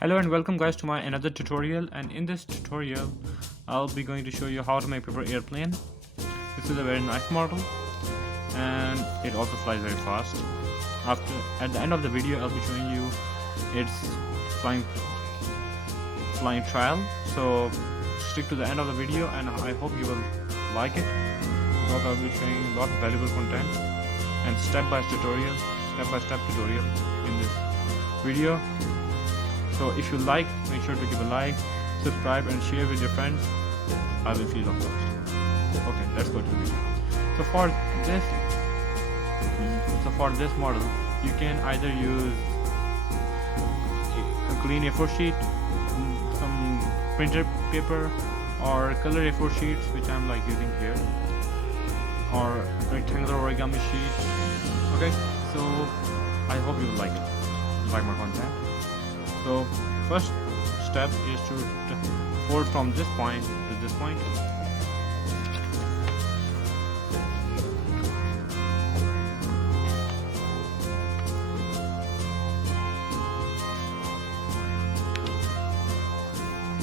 Hello and welcome guys to my another tutorial, and in this tutorial I'll be going to show you how to make paper airplane. This is a very nice model and it also flies very fast. At the end of the video I'll be showing you its flying trial, so stick to the end of the video and I hope you will like it, because I'll be showing a lot of valuable content and step-by-step tutorial in this video. So if you like, make sure to give a like, subscribe and share with your friends. I will feel of course. Okay, let's go to the video. So for this model, you can either use a clean A4 sheet, some printer paper, or color A4 sheets, which I'm like using here, or rectangular origami sheet. Okay, so I hope you like it, like my content. So first step is to fold from this point to this point.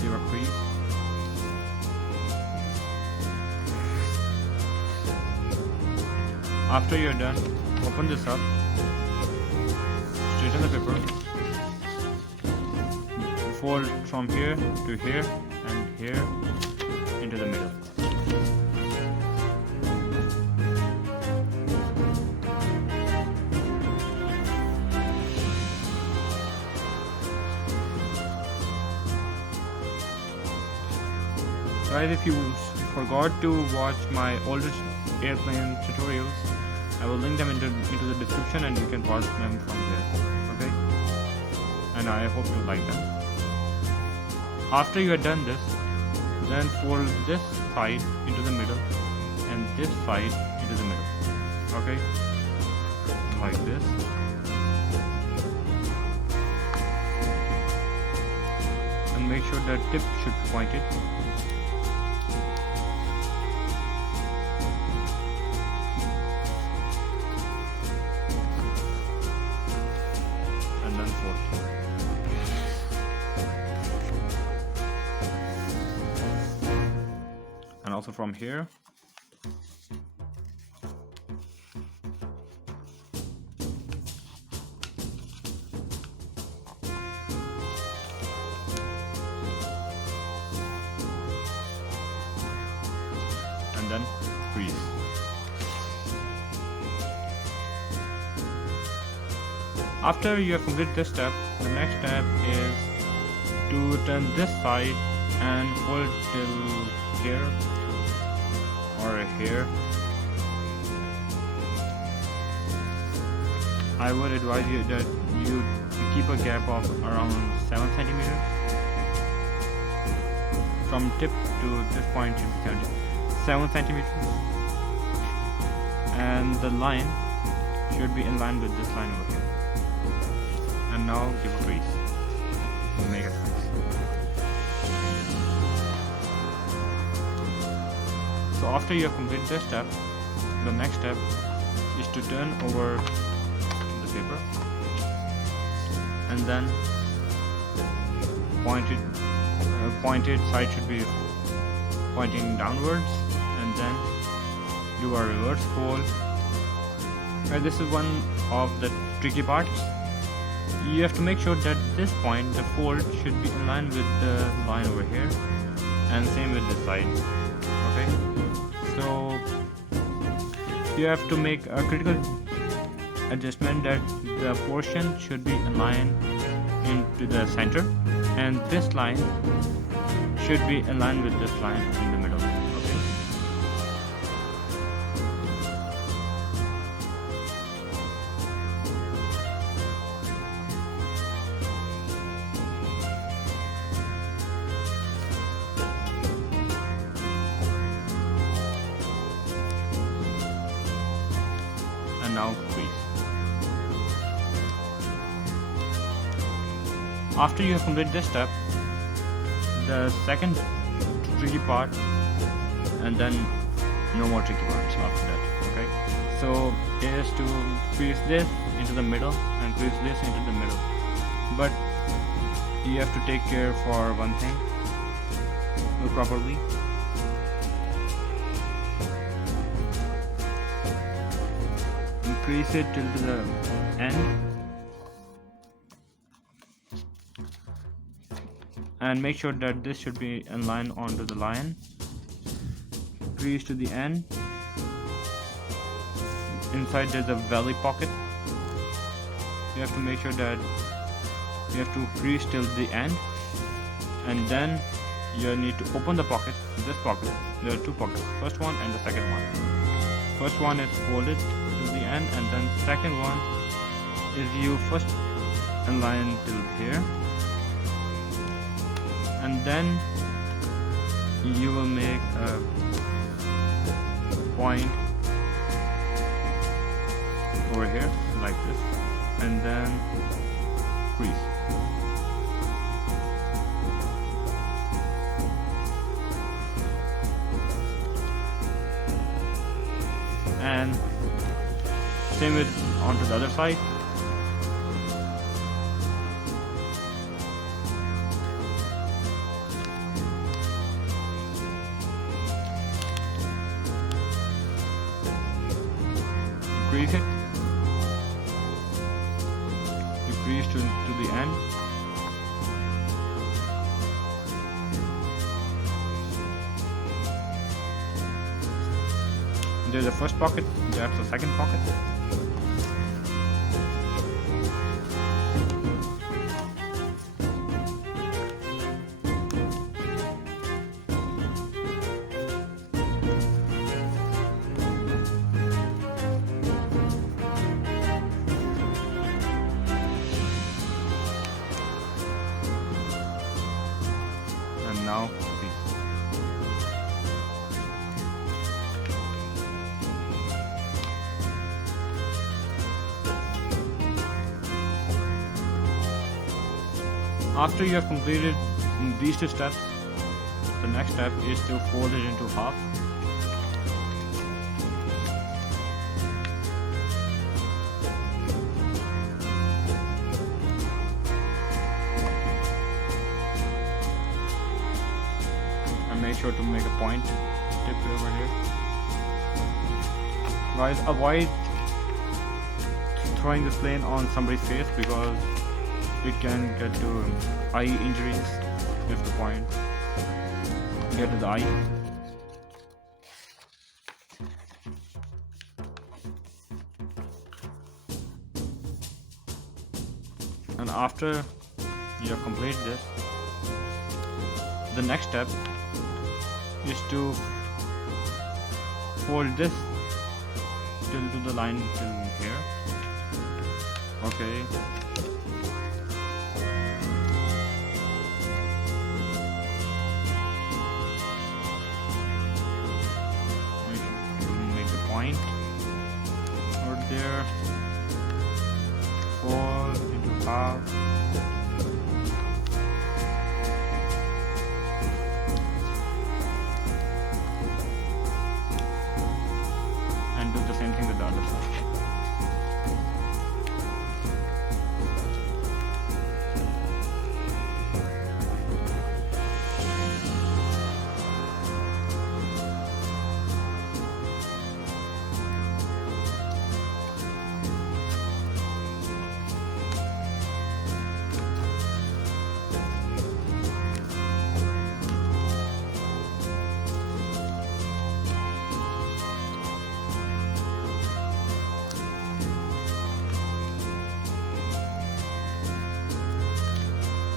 Give a crease. After you're done, open this up, straighten the paper, fold from here to here and here into the middle. Guys, if you forgot to watch my older airplane tutorials, I will link them into the description and you can watch them from there. Okay? And I hope you like them. After you have done this, then fold this side into the middle and this side into the middle. Okay? Like this. And make sure that tip should be pointed. And then fold. And also from here, and then crease. After you have completed this step, the next step is to turn this side and fold till here or here. I would advise you that you keep a gap of around 7 centimeters. From tip to this point should be 7 centimeters, and the line should be in line with this line over here. And now give a crease to make a crease. So after you have completed this step, the next step is to turn over the paper and then pointed side should be pointing downwards, and then do a reverse fold. This is one of the tricky parts. You have to make sure that this point, the fold, should be in line with the line over here, and same with this side. Okay, so you have to make a critical adjustment that the portion should be aligned into the center, and this line should be in line with this line in the middle. Okay. And now crease. After you have completed this step, the second tricky part, and then no more tricky parts after that. Okay, so is to crease this into the middle and crease this into the middle, but you have to take care for one thing properly. Increase it till to the end and make sure that this should be in line onto the line. Crease to the end. Inside there's a valley pocket. You have to make sure that you have to crease till the end, and then you need to open the pocket. This pocket, there are two pockets, first one and the second one. First one is folded to the end, and then second one is you first align till here, and then you will make a point over here like this, and then crease. And same with onto the other side. Crease it. You crease to the end. There's the first pocket, there's the second pocket. And now crease. After you have completed these two steps, the next step is to fold it into half. And make sure to make a point tip over here. Guys, avoid throwing this plane on somebody's face because it can get to eye injuries if the point get to the eye. And after you have completed this, the next step is to fold this till to the line till here. Okay. Point over there, fold into half, and do the same thing with the other side.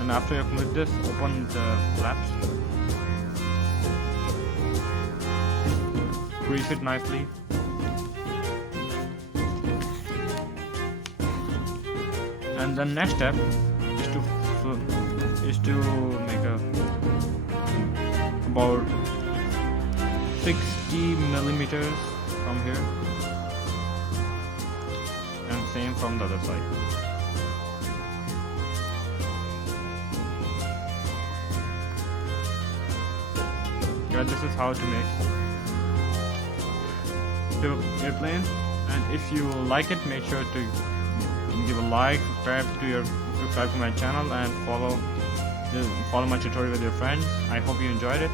And after you complete this, open the flaps, crease it nicely, and the next step is to make about 60 millimeters from here, and same from the other side. Yeah, this is how to make the airplane, and if you like it, make sure to give a like, subscribe to my channel, and follow follow my tutorial with your friends. I hope you enjoyed it.